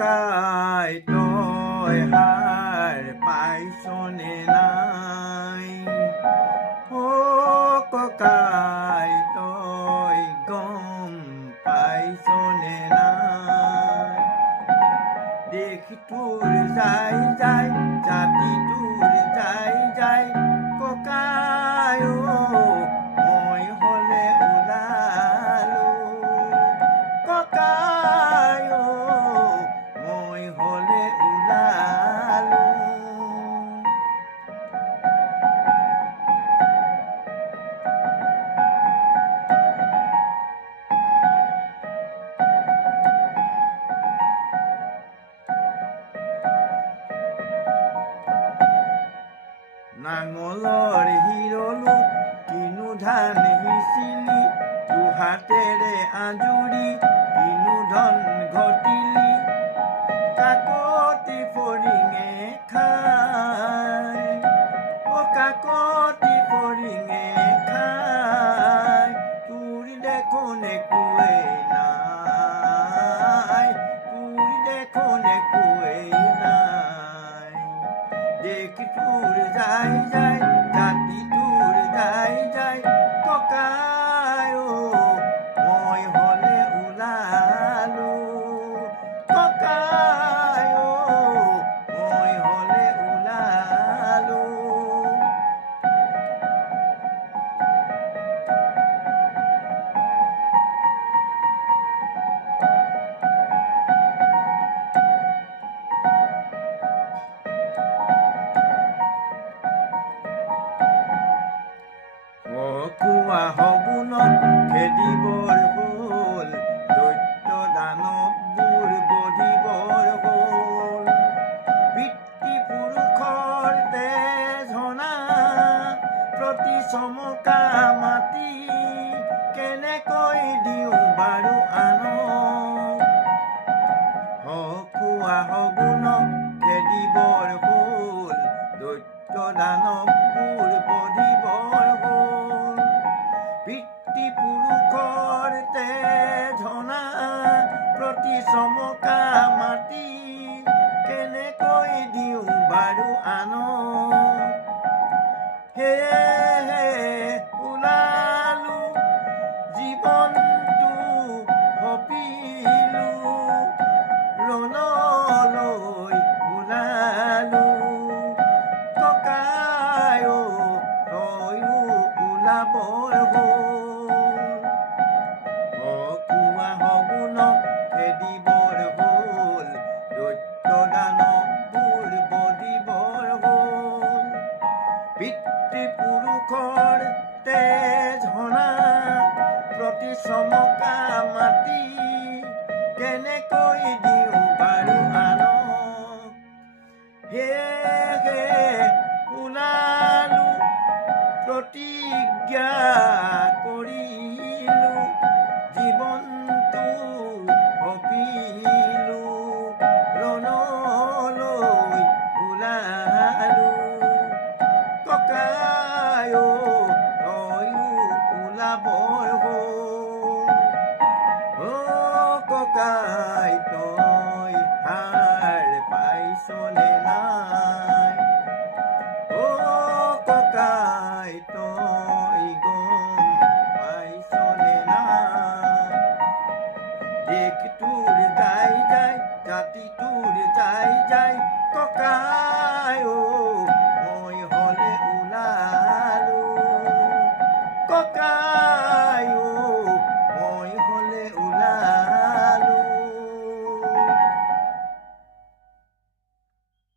ককাই তই হাৰ পাইছনে নাই? অ ককাই তই গম পাইছনে নাই? দেশ তোৰ যাই যাই, জাতি তোৰ যাই যাই, ককাই মই হলে ওলালো। ককাই মই হলে ওলালো। নাঙলৰ হিৰলো কিনো ধান সিঁচিলি, দুহাতেৰে আঁজুৰি কিনো ধন ঘটিলি। কাকতি ফৰিঙে খাই, কাকতি ফৰিঙে খাই, তোৰ দেখোন একোৱেই নাই, তোৰ দেখোন একোৱেই নাই। দেশ তোৰ যাই যাই, জাতি তোৰ যাই যাই, ককাই মই হলে ওলালো। ককাই মই হলে ওলালো। খোৱা সগুণত খেদিবৰ হ'ল, দৈত্য দানৱবোৰ বধিবৰ হ'ল। পিতৃ পুৰুষৰ তেজনা প্ৰতি চমকা মাটি, কেনেকৈ দিওঁ বাৰু আনক? খোৱা সগুণক খেদিবৰ হ'ল, দৈত্য দানৱবোৰ বধিবৰ হ'ল। পিতৃ পুৰুষৰ তেজনা প্ৰতি চমকা মাটি, কেনেকৈ দিওঁ বাৰু আনক? সেয়েহে ওলালো, জীৱনটো সপিলো, ৰণলৈ ওলালো। ককাই তয়ো ওলাবৰ হ'ল। খোৱা সগুণক খেদিবৰ হ'ল, দৈত্য দানৱবোৰ বধিবৰ হ'ল। পিতৃ পুৰুষৰ তেজনা প্ৰতি চমকা মাটি, কেনেকৈ দিওঁ বাৰু আনক? সেয়েহে ওলালো, প্ৰতিজ্ঞা কৰিলো, জীৱনটো সপিলো, ৰণলৈ ওলালো। ককাই তয়ো ওলাবৰ হ'ল। ককাই তই হাৰ পাইছনে নাই? ককাই তই গম পাইছনে নাই? দেশ তোৰ যাই যাই, জাতি তোৰ যাই যাই, ককাই